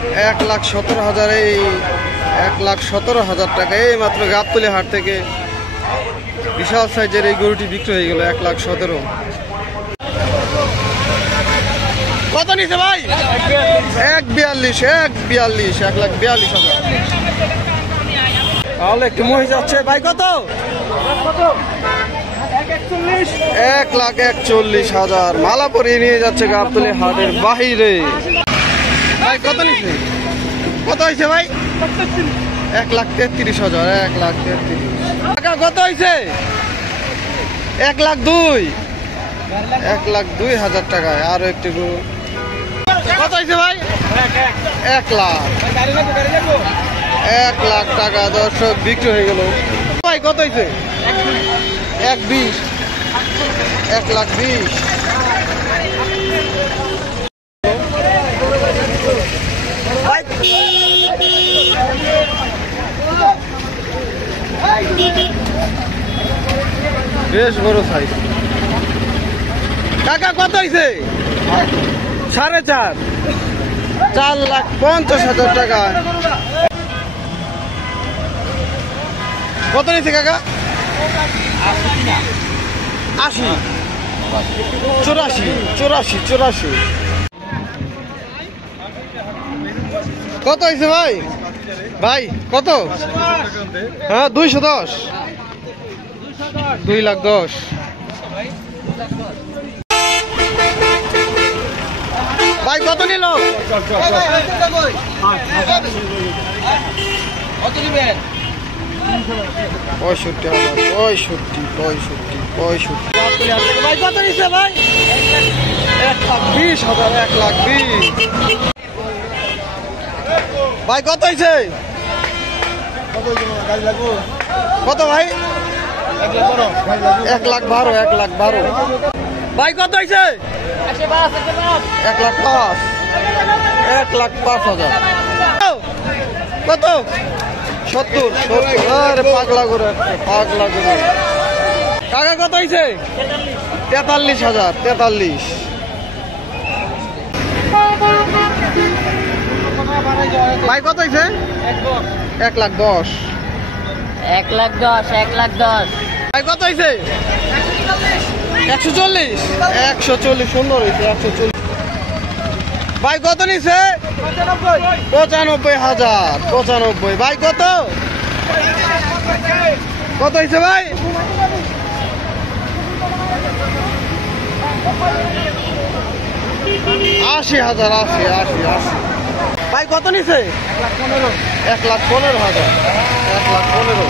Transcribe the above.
1,17,000 এই 1,17,000 টাকা এই মাত্র গাবতলী হাট থেকে বিশাল সাইজের এই গরুটি বিক্রি হয়ে গেল 1,17,000। কত নিছে ভাই? 1,42,000। তাহলে একটু মহিষ যাচ্ছে ভাই, কত? 1,41,000 মালা পরিয়ে নিয়ে যাচ্ছে গাবতলী হাটের বাহিরে। ভাই কত নিছে? কত হয়েছে ভাই? 1,33,000। 1,33,000 টাকা কত হয়েছে? 1,02,000। 1,02,000 টাকায় আরো একটু গরু। কত হয়েছে ভাই? 1,00,000 টাকা দর্শক বিক্রি হয়ে গেল। ভাই কত হয়েছে? 1,20,000। 1,20,000। বেশ বড় সাইজ। টাকা কত হয়েছে? 4.5। 4,50,000 টাকা। কত নিচ্ছে কাকা? 80। 84। কত হয়েছে ভাই? ভাই কত? হ্যাঁ 210। 2,10,000। ভাই কত নিল? 65,000। ভাই কত নিচ্ছে ভাই? 1,20,000। 1,20,000। ভাই কত হয়েছে? কত ভাই? 1,12,000। 1,12,000। ভাই কত হয়েছে? 1,05,000। 1,05,000। কত? 70। আরে পাগলা করে টাকা কত হয়েছে? 43,000। 43। ভাই কত হয়েছে? 1,10,000। 1,10,000। ভাই কত হয়েছে? 140। 140 সুন্দর হয়েছে। 140। ভাই কত নিছে? 95,000। 95। ভাই কত? কত হয়েছে ভাই? 80,000। 80। ভাই কত নিছে? 1,15,000। 1,15,000।